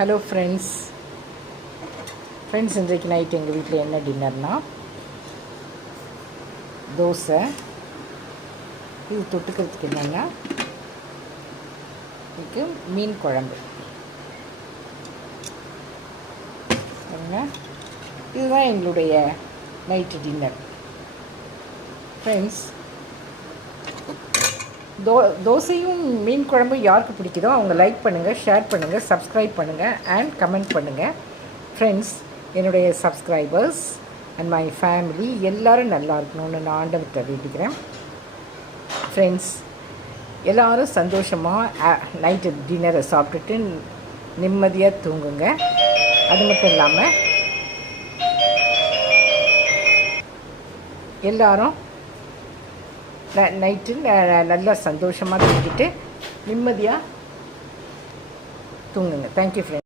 Hello friends இன்றைக்கு night எங்கள் வீட்டில் என்ன டின்னர்னால் தோசை. இது தொட்டுக்கிறதுக்கு என்னென்னா இதுக்கு மீன் குழம்பு. இதுதான் எங்களுடைய நைட்டு டின்னர் ஃப்ரெண்ட்ஸ். தோசையும் மீன் குழம்பும் யாருக்கு பிடிக்குதோ அவங்க லைக் பண்ணுங்கள், ஷேர் பண்ணுங்கள், சப்ஸ்கிரைப் பண்ணுங்கள் அண்ட் கமெண்ட் பண்ணுங்கள் ஃப்ரெண்ட்ஸ். என்னுடைய சப்ஸ்கிரைபர்ஸ் அண்ட் மை ஃபேமிலி எல்லோரும் நல்லா இருக்கணும்னு நான் ஆண்டவர்கிட்ட வேண்டிக்கிறேன் ஃப்ரெண்ட்ஸ். எல்லோரும் சந்தோஷமாக நைட்டு டின்னரை சாப்பிட்டுட்டு நிம்மதியாக தூங்குங்க. அது மட்டும் இல்லாமல் எல்லோரும் நைட்டு நல்லா சந்தோஷமாக தூங்கிட்டு நிம்மதியாக தூங்குங்க. Thank you friends.